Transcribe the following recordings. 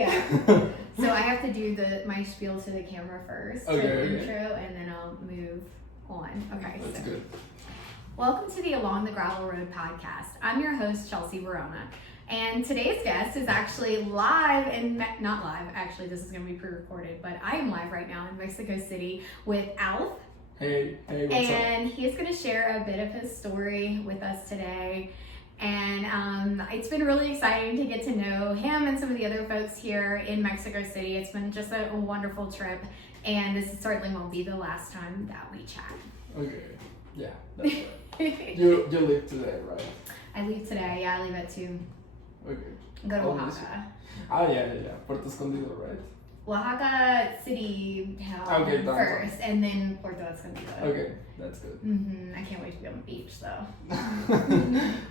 So I have to do my spiel to the camera first, okay, the intro, and then I'll move on. Okay, that's good. Welcome to the Along the Gravel Road podcast. I'm your host, Chelsea Verona, and today's guest is actually live not live, actually this is going to be pre-recorded, but I am live right now in Mexico City with Alf. Hey, what's up? And he's going to share a bit of his story with us today. And it's been really exciting to get to know him and some of the other folks here in Mexico City. It's been just a wonderful trip, and this certainly won't be the last time that we chat. Okay, yeah, that's right. You leave today, right? I leave today, I leave at 2. Okay. Go to Oaxaca. Yeah. Puerto Escondido, right? Oaxaca City town first, and then Puerto Escondido. Okay, that's good. I can't wait to be on the beach, though.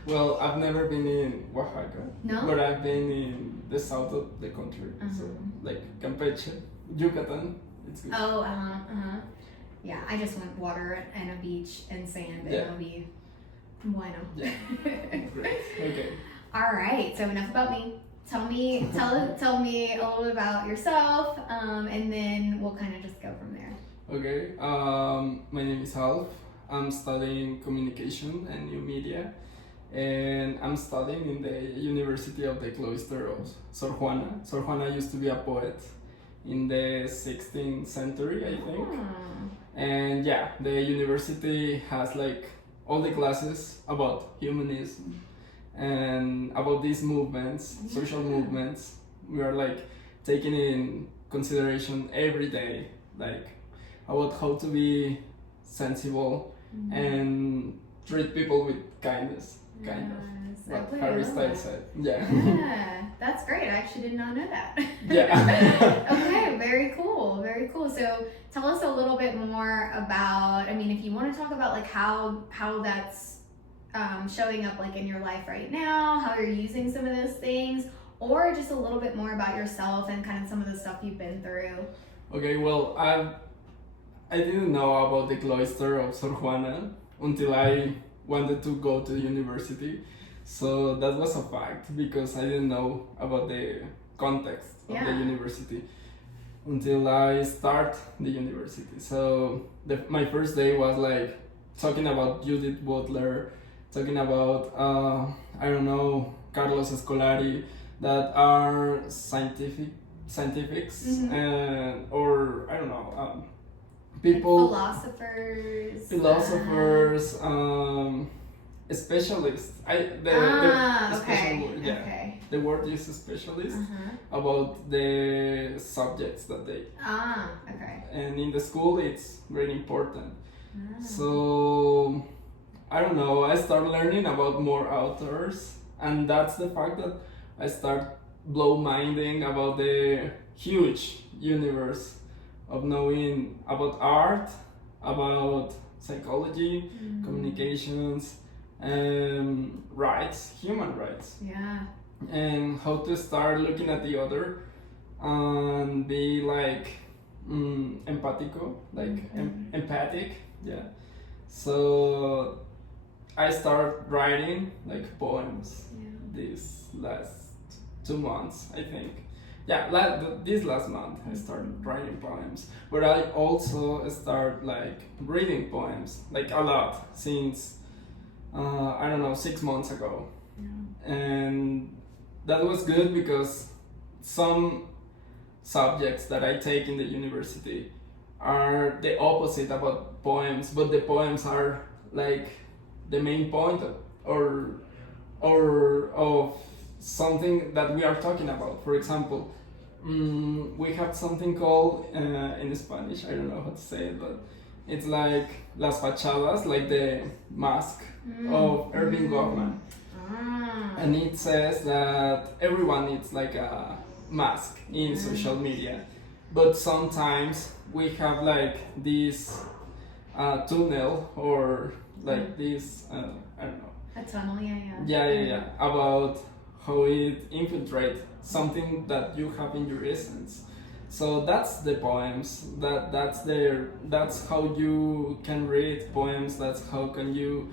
Well, I've never been in Oaxaca. No? But I've been in the south of the country. So, like Campeche, Yucatan, it's good. Oh, yeah, I just want water and a beach and sand, and it'll be bueno. Yeah. Great. Okay. All right, so enough about me. Tell me a little bit about yourself, and then we'll kind of just go from there. Okay, my name is Alf. I'm studying communication and new media, and I'm studying in the University of the Claustro of Sor Juana. Sor Juana used to be a poet in the 16th century, I think. And yeah, the university has like all the classes about humanism and about these movements, social movements. We are like taking in consideration every day, like about how to be sensible and treat people with kindness, kind of. What Harry Styles said. Yeah, that's great. I actually did not know that. Yeah. Okay, very cool, very cool. So tell us a little bit more about, I mean, if you want to talk about like how that's showing up like in your life right now, how you're using some of those things, or just a little bit more about yourself and kind of some of the stuff you've been through. Okay, well, I didn't know about the cloister of Sor Juana until I wanted to go to the university. So that was a fact because I didn't know about the context of the university until I start the university. So my first day was like talking about Judith, Butler, talking about Carlos Scolari, that are scientifics, and or people, like philosophers, specialists. The word is specialist about the subjects that they. And in the school, it's very important. So I start learning about more authors, and that's the fact that I start blow-minding about the huge universe of knowing about art, about psychology, communications, and rights, human rights. Yeah. And how to start looking at the other and be like empático, like empathic. Yeah. So I start writing like poems these last 2 months, I think. This last month I started writing poems, but I also start like reading poems like a lot since 6 months ago. And that was good because some subjects that I take in the university are the opposite about poems, but the poems are like the main point or of something that we are talking about. For example, we have something called in Spanish, I don't know how to say it, but it's like las fachadas, like the mask of Irving Goffman. And it says that everyone needs like a mask in social media, but sometimes we have like this tunnel or like this I don't know, a tunnel. Yeah, about how it infiltrates something that you have in your essence. So that's the poems, that's how you can read poems, that's how can you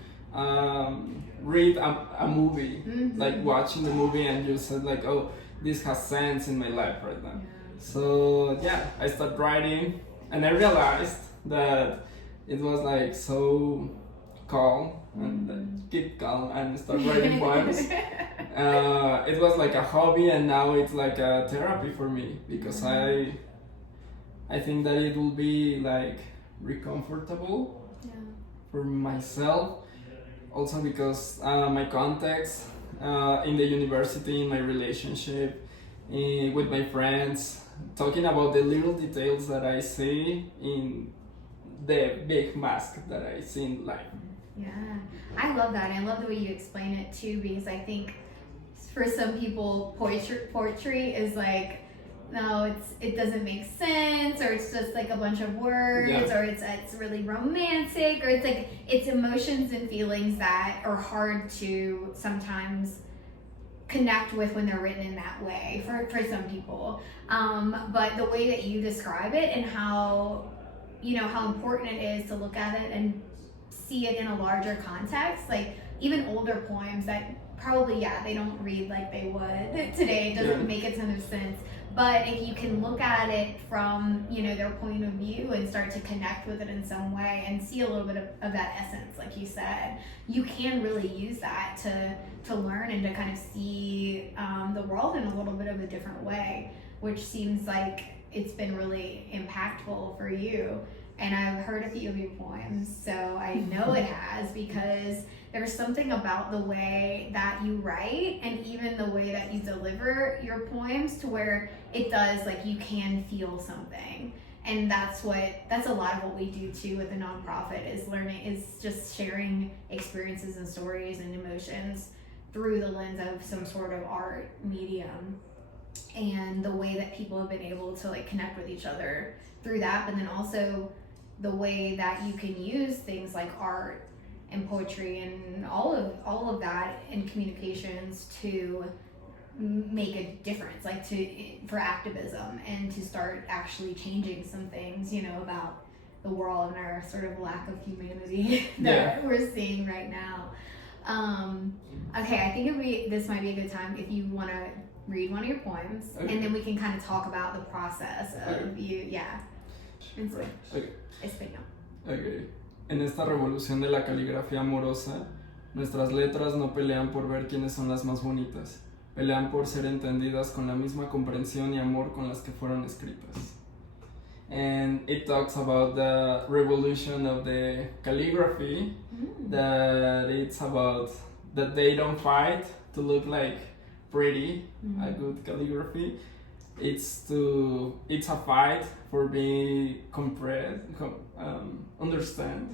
read a movie, like watching the movie and you said like, oh, this has sense in my life right now. Yeah. So yeah, I started writing, and I realized that it was like so calm, and keep calm and start writing poems. It was like a hobby, and now it's like a therapy for me, because I think that it will be like recomfortable for myself, also because my context in the university, in my relationship, with my friends, talking about the little details that I see in the big mask that I see in life. Yeah, I love that. I love the way you explain it too, because I think for some people poetry is like, no, it doesn't make sense, or it's just like a bunch of words, or it's really romantic, or it's like it's emotions and feelings that are hard to sometimes connect with when they're written in that way for some people. But the way that you describe it, and how how important it is to look at it and see it in a larger context, like even older poems that probably they don't read like they would today, it doesn't make a ton of sense. But if you can look at it from, their point of view and start to connect with it in some way and see a little bit of that essence, like you said, you can really use that to learn and to kind of see the world in a little bit of a different way, which seems like it's been really impactful for you. And I've heard a few of your poems, so I know it has, because there's something about the way that you write and even the way that you deliver your poems to where it does, like, you can feel something. And that's a lot of what we do too with the nonprofit, is just sharing experiences and stories and emotions through the lens of some sort of art medium, and the way that people have been able to like connect with each other through that, but then also the way that you can use things like art and poetry and all of that in communications to make a difference, like for activism, and to start actually changing some things, about the world and our sort of lack of humanity that we're seeing right now. Okay, I think this might be a good time if you want to read one of your poems, and then we can kind of talk about the process of you, en español. Okay. En esta revolución de la caligrafía amorosa, nuestras letras no pelean por ver quiénes son las más bonitas, pelean por ser entendidas con la misma comprensión y amor con las que fueron escritas. And it talks about the revolution of the calligraphy, that it's about that they don't fight to look like pretty, a good calligraphy. It's a fight for being understand,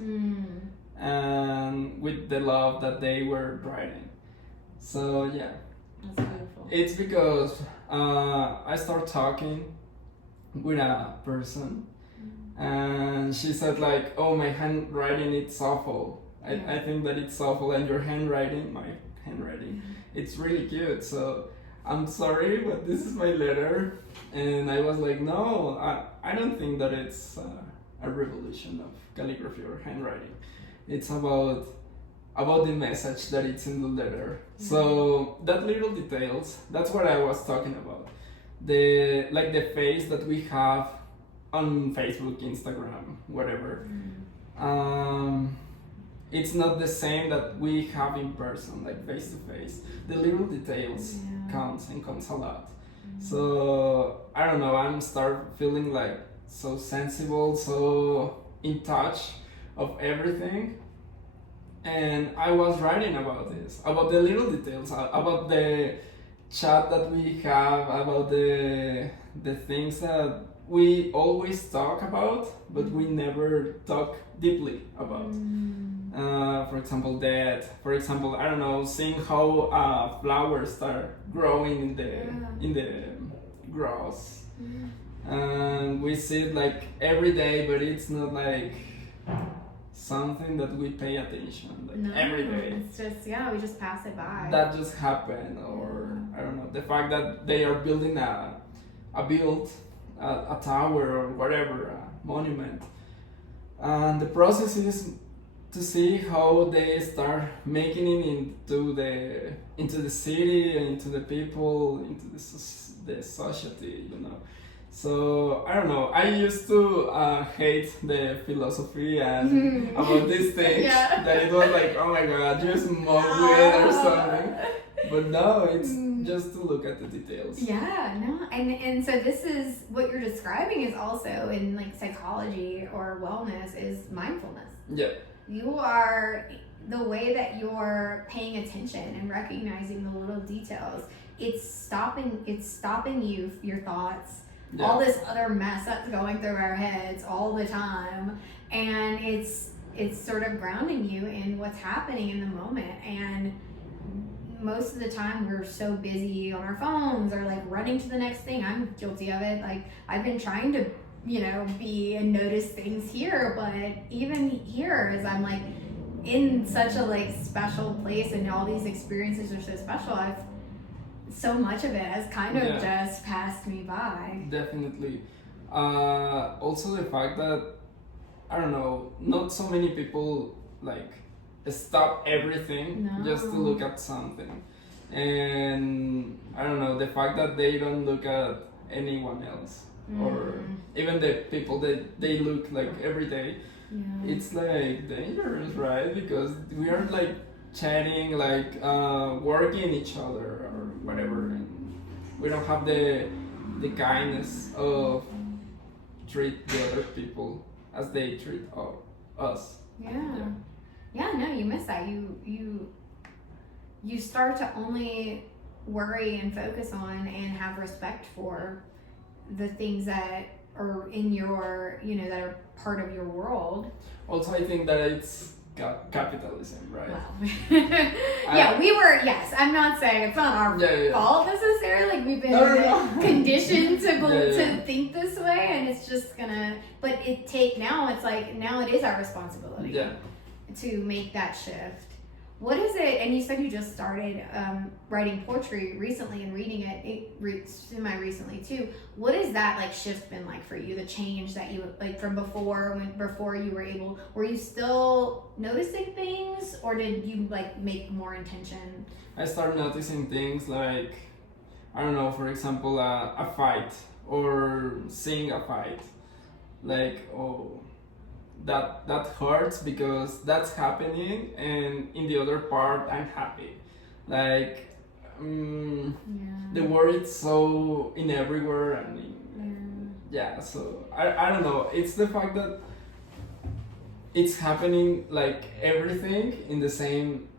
and with the love that they were writing. So that's beautiful. it's because I started talking with a person, and she said like, oh, my handwriting, it's awful. I think that it's awful, and your handwriting, my handwriting, it's really cute. So I'm sorry, but this is my letter. And I was like, no, I don't think that it's a revolution of calligraphy or handwriting. It's about the message that it's in the letter. So that little details, that's what I was talking about. The face that we have on Facebook, Instagram, whatever. It's not the same that we have in person, like face to face. The little details counts a lot. So I don't know, I'm start feeling like so sensible, so in touch of everything. And I was writing about this, about the little details, about the chat that we have, about the things that we always talk about, but we never talk deeply about. For example, I don't know, seeing how flowers start growing in the grass, and we see it like every day, but it's not like something that we pay attention like every day. It's just we just pass it by. That just happened, or I don't know, the fact that they are building a tower or whatever, a monument, and the process is to see how they start making it into the city, into the people, into the society, you know. So I don't know. I used to hate the philosophy and about these things. Yeah. That it was like, oh my god, you smoke weed or something. But no, it's just to look at the details. Yeah, no, and so this is what you're describing is also in like psychology or wellness is mindfulness. Yeah. You are the way that you're paying attention and recognizing the little details. It's stopping you, your thoughts, all this other mess that's going through our heads all the time, and it's sort of grounding you in what's happening in the moment. And most of the time we're so busy on our phones or like running to the next thing. I'm guilty of it. Like I've been trying to, you know, be and notice things here, but even here as I'm like in such a like special place and all these experiences are so special, so much of it has kind of just passed me by. Definitely. Also the fact that, I don't know, not so many people like stop everything just to look at something. And I don't know, the fact that they don't look at anyone else or even the people that they look like every day, it's like dangerous, right? Because we are like chatting, like working each other or whatever, and we don't have the kindness of treat the other people as they treat us. Yeah, no, you miss that. You start to only worry and focus on and have respect for the things that are in your, you know, that are part of your world. Also, I think that it's capitalism, right? Well, yes, I'm not saying it's not our fault necessarily. Like we've been conditioned to think this way, and it's just gonna, but now it is our responsity to make that shift. What is it? And you said you just started writing poetry recently and reading it semi-recently too. What has that like shift been like for you? The change that you like from before you were you still noticing things, or did you like make more intention? I started noticing things like, I don't know, for example, a fight or seeing a fight, like that hurts because that's happening, and in the other part I'm happy. Like the word is so in everywhere, and so I don't know, it's the fact that it's happening like everything in the same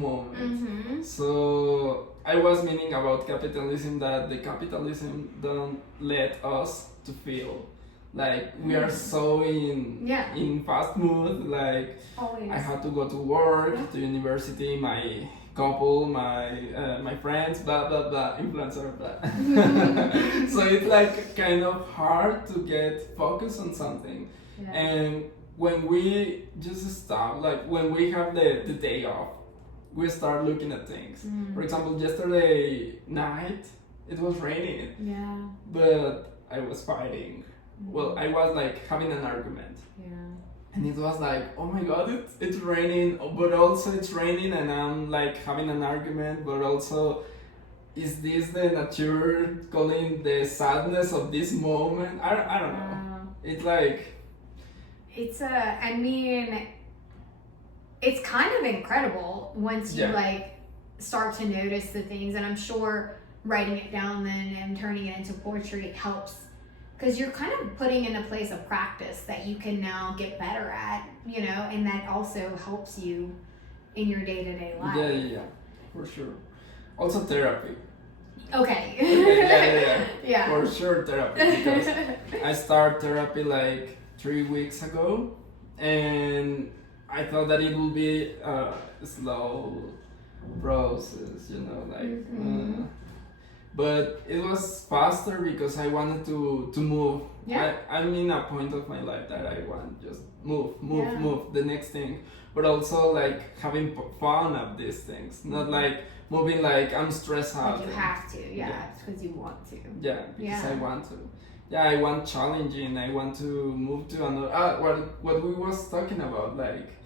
moment. So I was meaning about capitalism, that the capitalism don't let us to feel like we are so in fast mood, like always. I had to go to work, to university, my couple, my friends, blah blah blah, influencer, blah. So it's like kind of hard to get focused on something. And when we just stop, like when we have the day off, we start looking at things. For example, yesterday night it was raining, but I was fighting. Well, I was like having an argument, and it was like, oh my god, it's raining, but also it's raining, and I'm like having an argument, but also, is this the nature calling the sadness of this moment? I don't know. It's like, it's it's kind of incredible once you like start to notice the things, and I'm sure writing it down then and turning it into poetry helps. Because you're kind of putting in a place of practice that you can now get better at, you know, and that also helps you in your day-to-day life. Yeah, for sure. Also therapy. Okay. Yeah. For sure therapy, because I started therapy like 3 weeks ago, and I thought that it would be a slow process, you know, like... But it was faster because I wanted to move. I'm in a point of my life that I want just move, the next thing. But also like having fun of these things, not like moving like I'm stressed out. Like you have to, it's because you want to. Yeah, because I want to. Yeah, I want challenging. I want to move to another. What we was talking about, like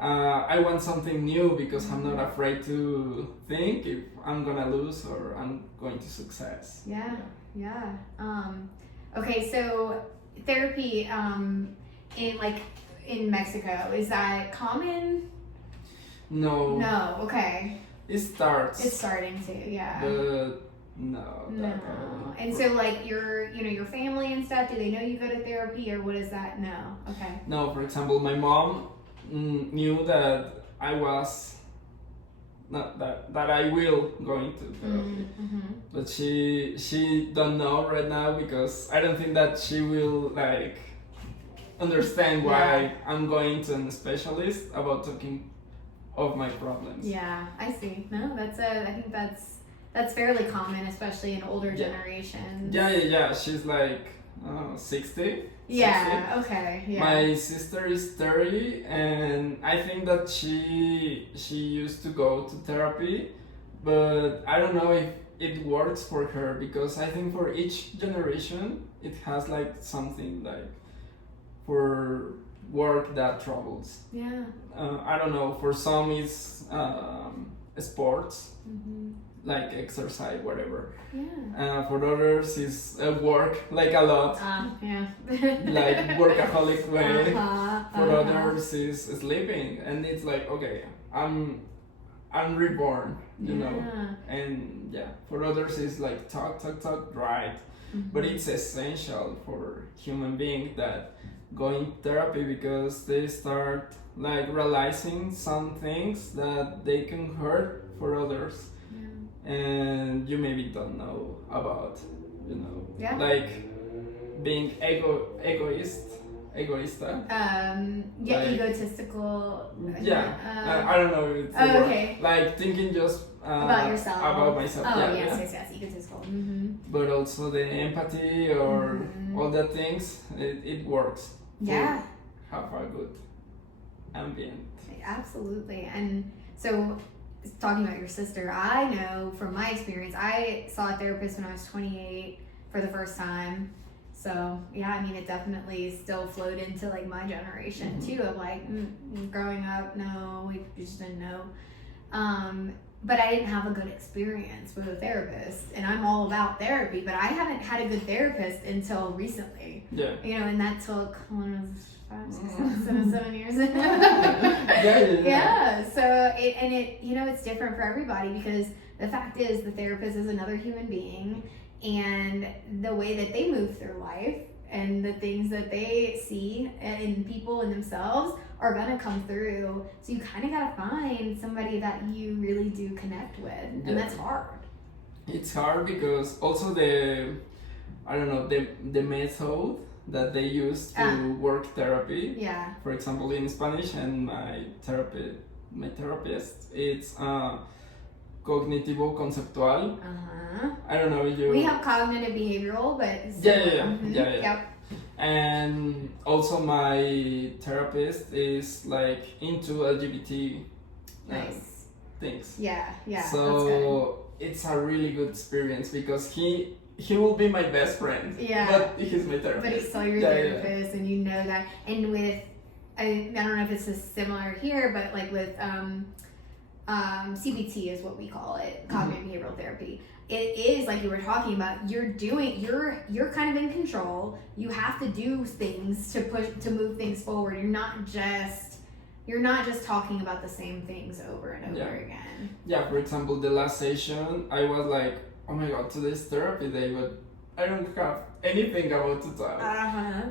I want something new because I'm not afraid to think if I'm gonna lose or I'm going to success. Yeah. Okay, so therapy in Mexico, is that common? No. No. Okay. It starts. It's starting to. Yeah. But no. No. And so like your family and stuff, do they know you go to therapy or what is that? No. Okay. No, for example, my mom knew that I was not that I will go into therapy, but she don't know right now because I don't think that she will like understand why I'm going to a specialist about talking of my problems. Yeah, I see. No, I think that's fairly common, especially in older generations. Yeah. She's like 60. Yeah. 60. Okay. Yeah. My sister is 30, and I think that she used to go to therapy, but I don't know if it works for her because I think for each generation it has like something like for work that troubles. Yeah. I don't know. For some it's sports. Like exercise, whatever. Yeah. For others, is work like a lot. Yeah. Like workaholic way. For others, is sleeping, and it's like okay, I'm reborn, you know. And for others, it's like talk, right. But it's essential for human being that going therapy because they start like realizing some things that they can hurt for others. And you maybe don't know about, you know, like being egoista. Like, egotistical. I don't know if it's the word. Okay. Like thinking just about yourself. About myself. Oh yes, egotistical. But also the empathy or all the things, it works. Yeah. Have a good ambient. Absolutely, and so. Talking about your sister, I know from my experience, I saw a therapist when I was 28 for the first time. So yeah, I mean, it definitely still flowed into like my generation too of like growing up. No, we just didn't know. But I didn't have a good experience with a therapist, and I'm all about therapy, but I haven't had a good therapist until recently. Yeah. You know, and that took 7 years. Yeah. So it you know, it's different for everybody because the fact is the therapist is another human being, and the way that they move through life and the things that they see in people and themselves are gonna come through. So you kind of gotta find somebody that you really do connect with, and that's hard. It's hard because also the method that they use to work therapy. Yeah. For example, in Spanish, and my therapist, it's cognitivo conceptual. I don't know if you. We have cognitive behavioral, but yeah. Yep. And also my therapist is like into LGBT things. Yeah. So it's a really good experience because he will be my best friend. Yeah. But he's my therapist. But he's still your therapist, and you know that. And with, I don't know if it's just similar here, but like with CBT is what we call it, cognitive behavioral therapy. It is like you were talking about. You're kind of in control. You have to do things to move things forward. You're not just talking about the same things over and over again. Yeah. For example, the last session, I was like, oh my god, today's therapy day, but I don't have anything about to talk.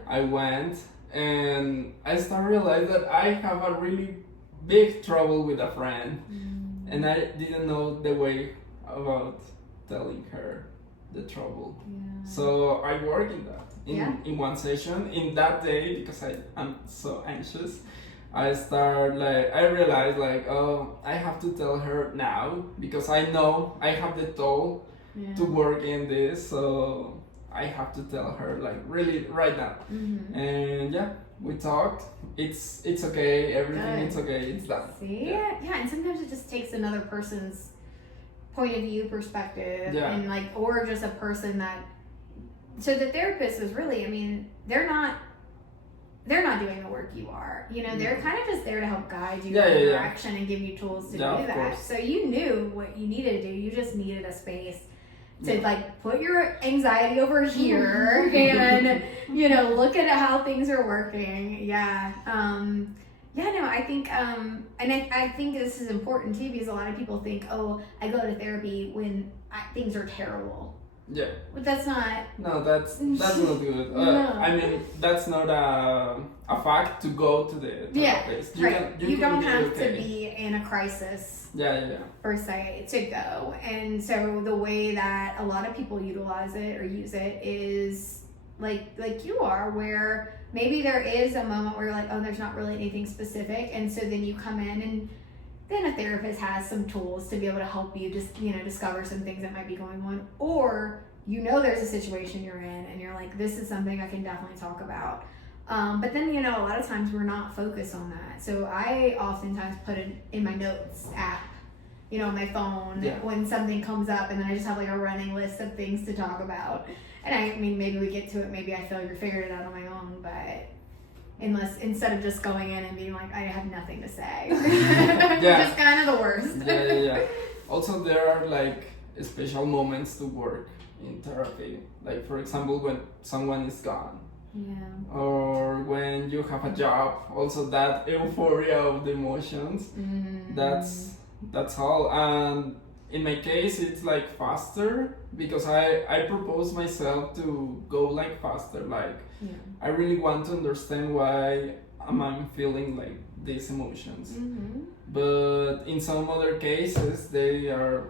I went and I started to realize that I have a really big trouble with a friend, and I didn't know the way about telling her the trouble. Yeah. So I work in that in one session. In that day, because I'm so anxious, I realized like, oh, I have to tell her now because I know I have the toll to work in this, so I have to tell her like really right now. And we talked. It's okay. Everything is okay. It's done. See, and sometimes it just takes another person's point of view, perspective, and like, or just a person that. So the therapist is really, I mean, they're not they're not doing the work you are. You know, they're kind of just there to help guide you in the direction and give you tools to do that. Course. So you knew what you needed to do. You just needed a space to like put your anxiety over here and, you know, look at how things are working. Yeah. No, I think, and I think this is important too, because a lot of people think, oh, I go to therapy when things are terrible. Yeah. But that's not. No, that's not good. No. I mean, that's not a fact to go to the therapist. You don't have to be in a crisis. Yeah. Per se to go. And so the way that a lot of people utilize it or use it is like you are, where maybe there is a moment where you're like, oh, there's not really anything specific, and so then you come in and then a therapist has some tools to be able to help you just, you know, discover some things that might be going on, or you know there's a situation you're in and you're like, this is something I can definitely talk about. But then, you know, a lot of times we're not focused on that. So I oftentimes put it in my notes app, you know, on my phone when something comes up, and then I just have like a running list of things to talk about. And I mean, maybe we get to it, maybe I figured it out on my own, but instead of just going in and being like, I have nothing to say. Just kind of the worst. Yeah. Also, there are like special moments to work in therapy. Like, for example, when someone is gone. Yeah. Or when you have a job. Also, that euphoria of the emotions. Mm-hmm. That's all. And in my case, it's like faster, because I propose myself to go like faster. Like, I really want to understand why am I feeling like these emotions. Mm-hmm. But in some other cases, they are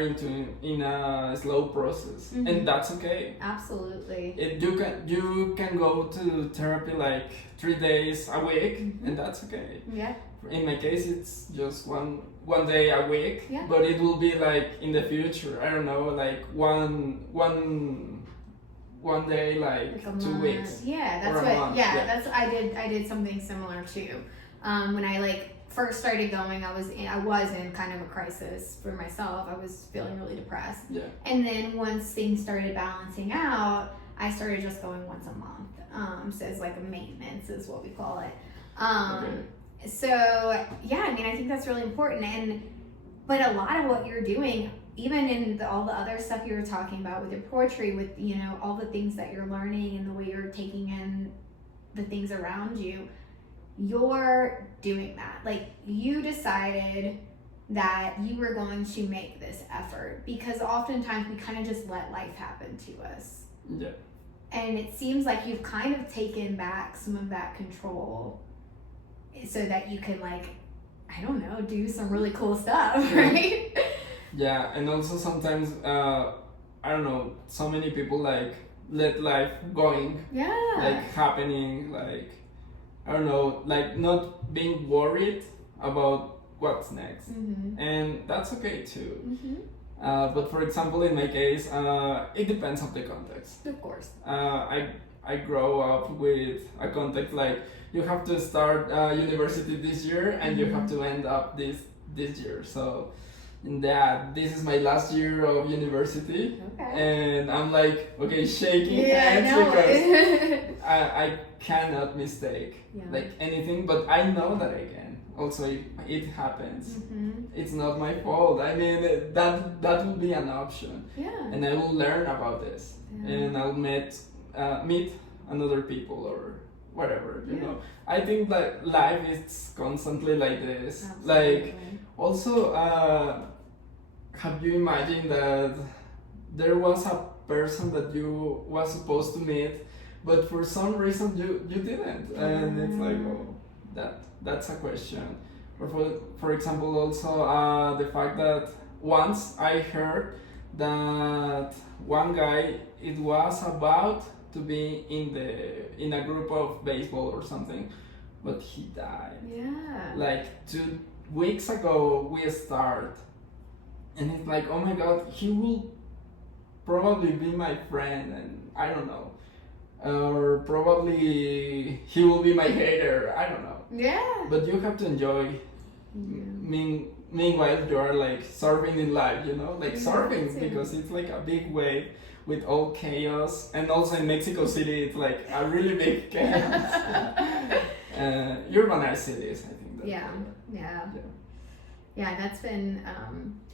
in a slow process, mm-hmm. and that's okay. Absolutely. You can go to therapy like 3 days a week, mm-hmm. and that's okay. Yeah. In my case, it's just one day a week, but it will be like in the future. I don't know, like one day, like 2 weeks. Yeah, that's what. Month. Yeah, that's I did something similar too. When I like first started going, I was in kind of a crisis for myself. I was feeling really depressed. Yeah. And then once things started balancing out, I started just going once a month. So it's like a maintenance is what we call it. Okay. So yeah, I mean, I think that's really important. But a lot of what you're doing, even in all the other stuff you were talking about with your poetry, with, you know, all the things that you're learning and the way you're taking in the things around you, you're doing that. Like, you decided that you were going to make this effort, because oftentimes we kind of just let life happen to us. Yeah. And it seems like you've kind of taken back some of that control so that you can, like, I don't know, do some really cool stuff, right? Yeah, and also sometimes, I don't know, so many people, like, let life going. Yeah. Like, happening, like, I don't know, like, not being worried about what's next. Mm-hmm. And that's okay too. Mm-hmm. But for example, in my case, it depends on the context. Of course. I grow up with a context like, you have to start university this year, and mm-hmm. you have to end up this year. So in that, this is my last year of university. Okay. And I'm like, okay, shaking hands because I cannot mistake like anything, but I know that I can. Also, it happens. Mm-hmm. It's not my fault. I mean, that will be an option. Yeah. And I will learn about this, and I'll meet another people or whatever, you know. I think that life is constantly like this. Absolutely. Like, also, have you imagined that there was a person that you was supposed to meet, but for some reason you didn't, and it's like, oh, that's a question. Or for example, also the fact that once I heard that one guy, it was about to be in a group of baseball or something, but he died. Yeah. Like 2 weeks ago we start, and it's like, oh my God, he will probably be my friend, and I don't know, or probably he will be my hater. I don't know. Yeah. But you have to enjoy. Meanwhile, you are like surfing in life, you know, like surfing, because it's like a big wave. with all chaos, and also in Mexico City it's like a really big chaos. Urbanized cities, I think. Yeah, that's been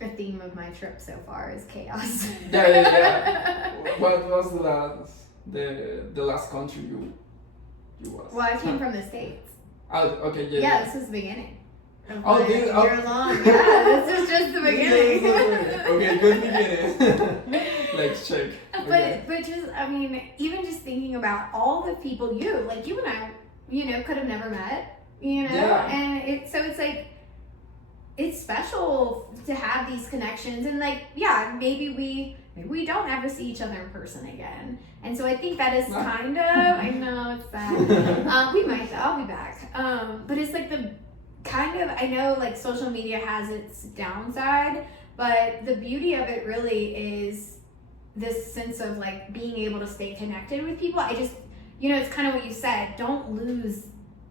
a theme of my trip so far is chaos. Yeah. What was the last country you was? Well, I came from the States. Oh, okay, Yeah, this is the beginning. Oh, this year long. Yeah, this is just the beginning. Okay, good beginning. Let's check. But just, I mean, even just thinking about all the people you and I, could have never met, Yeah. and it's like, it's special to have these connections, and like, yeah, maybe we don't ever see each other in person again, and so I think that is kind of, I know it's sad. We might, I'll be back. But it's like the kind of, I know like social media has its downside, but the beauty of it really is this sense of like being able to stay connected with people. I just, it's kind of what you said, don't lose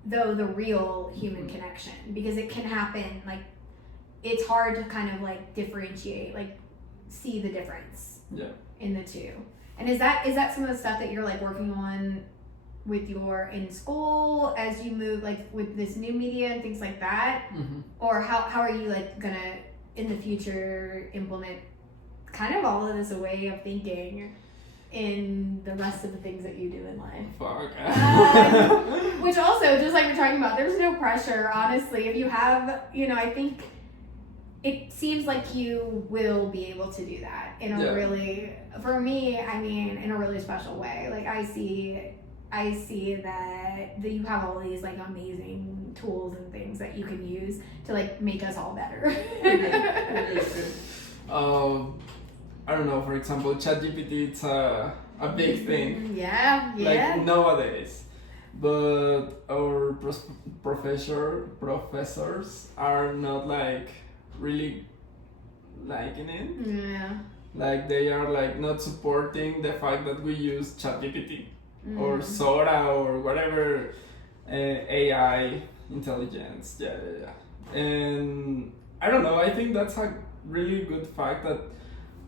the real human connection, because it can happen. Like, it's hard to kind of like differentiate, like see the difference in the two. And is that some of the stuff that you're like working on with in school as you move, like with this new media and things like that? Mm-hmm. Or how are you like gonna in the future implement kind of all of this way of thinking in the rest of the things that you do in life? Fuck. Which also, just like we're talking about, there's no pressure, honestly. If you have, I think it seems like you will be able to do that in a really, for me, I mean, in a really special way. Like I see that you have all these like amazing tools and things that you can use to like make us all better. I don't know, for example, ChatGPT, it's a big thing. Yeah. Like nowadays. But our professors are not like really liking it. Yeah. Like they are like not supporting the fact that we use ChatGPT or Sora or whatever AI intelligence. Yeah. And I don't know, I think that's a really good fact that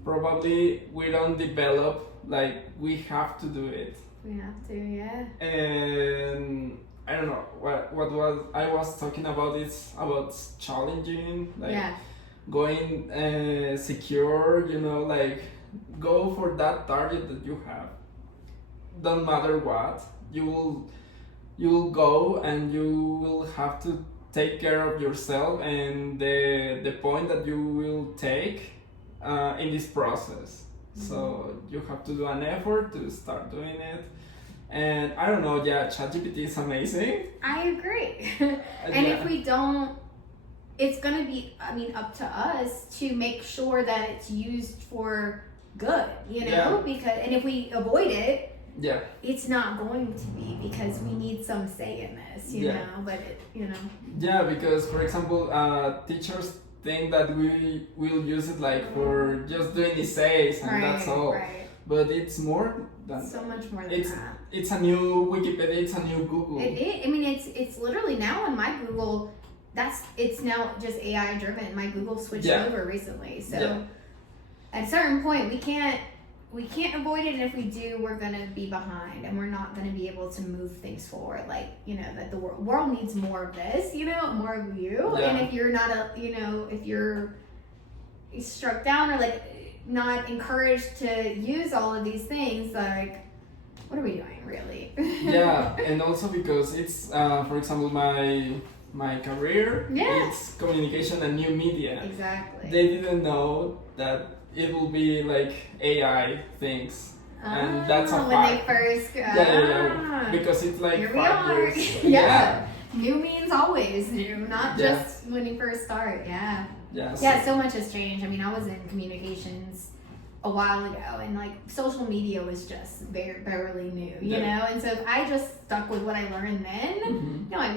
probably we don't develop, like we have to do it. We have to, yeah. And I don't know what was I was talking about is about challenging, like going secure, like go for that target that you have. Don't matter what, you will go and you will have to take care of yourself and the point that you will take in this process. So you have to do an effort to start doing it. And I don't know, ChatGPT is amazing. I agree. And if we don't, it's gonna be, up to us to make sure that it's used for good, because, and if we avoid it, it's not going to be, because we need some say in this, know, but Yeah, because for example, teachers think that we will use it like for just doing essays and that's all. Right. But it's more than so much more than that. It's a new Wikipedia, it's a new Google. It is. It's literally now on my Google, it's now just AI driven. My Google switched over recently. So at a certain point we can't avoid it, and if we do, we're gonna be behind and we're not gonna be able to move things forward. Like, that the world needs more of this, more of you. And if you're not if you're struck down or like not encouraged to use all of these things, like, what are we doing really? And also because it's for example my career, it's communication and new media. Exactly. They didn't know that it will be like AI things, and that's a fact. When they first because it's like here 5 years. New means always new, not just when you first start. So much has changed. I was in communications a while ago, and like social media was just barely new, you know. And so if I just stuck with what I learned then, I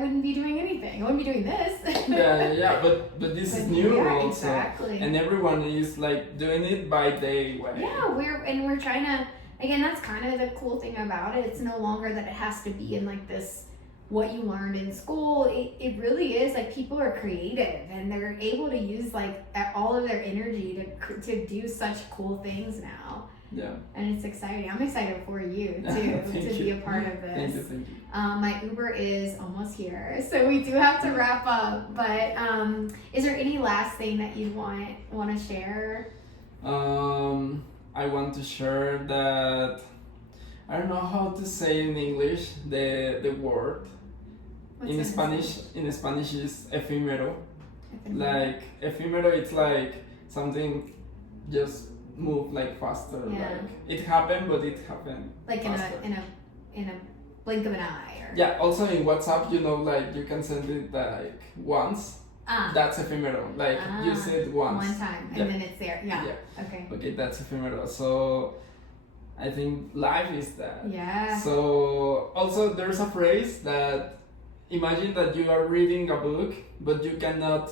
wouldn't be doing anything. I wouldn't be doing this. But this is new also, exactly. and everyone is like doing it by their way. We're trying to. Again, that's kind of the cool thing about it. It's no longer that it has to be in like this, what you learned in school. It really is like people are creative and they're able to use like all of their energy to do such cool things now. Yeah. And it's exciting. I'm excited for you too to be a part of this. Thank you. My Uber is almost here, so we do have to wrap up. But is there any last thing that you want to share? I want to share that I don't know how to say in English the word. What's In in Spanish is efímero. Ephemeral? Like efímero, it's like something just move like faster. Yeah. Like it happened, but it happened Like faster. in a blink of an eye. Or... Yeah. Also in WhatsApp, like you can send it like once. That's ephemeral. Like you said once. One time, Yeah. and then it's there. Yeah. Okay. Okay, that's ephemeral. So I think life is that. Yeah. So also there's a phrase that imagine that you are reading a book, but you cannot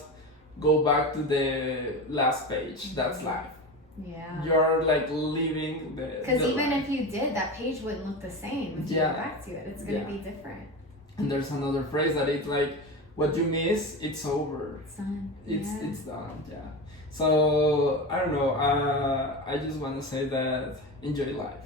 go back to the last page. That's life. Yeah. You're like living the. Because the even life. if you did, that page wouldn't look the same if you Yeah. go back to it. It's gonna be different. And there's another phrase that it's like, what you miss, it's over. It's done. It's done. Yeah. So I don't know. I just want to say that enjoy life.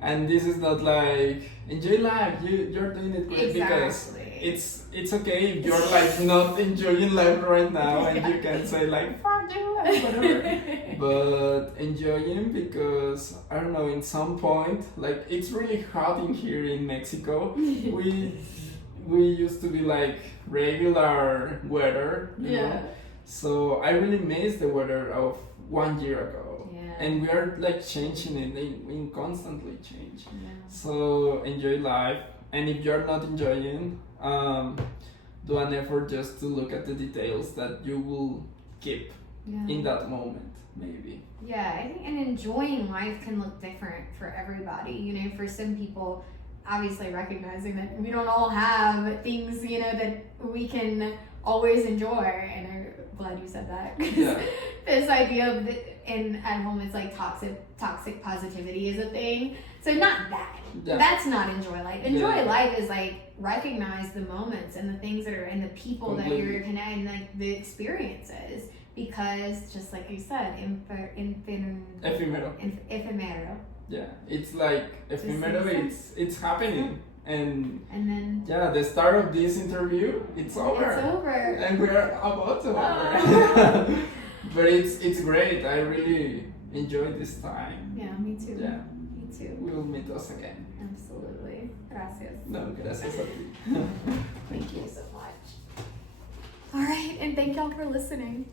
And this is not like enjoy life. You're doing it great because it's okay if you're like not enjoying life right now and you can say like fuck you and whatever. But enjoying because I don't know, in some point, like it's really hot in here in Mexico. We used to be like regular weather, you know? So I really miss the weather of 1 year ago. And we are like changing it, we constantly change. So enjoy life, and if you're not enjoying, do an effort just to look at the details that you will keep in that moment, maybe. Yeah, I think and enjoying life can look different for everybody. You know, for some people, obviously recognizing that we don't all have things, you know, that we can always enjoy. And I'm glad you said that. Yeah. This idea of at home, it's like toxic positivity is a thing. So not that. Yeah. That's not enjoy life. Enjoy Yeah. life is like recognize the moments and the things that are and the people that you're connecting, like the experiences. Because just like you said, Ephemeral. Ephemeral. Yeah, it's like ephemeral. It's happening, and then the start of this interview, it's over. It's over, and we are about to over. But it's great. I really enjoyed this time. Yeah, me too. Yeah, me too. We will meet us again. Absolutely. Gracias. No, gracias a ti. Thank you so much. All right, and thank y'all for listening.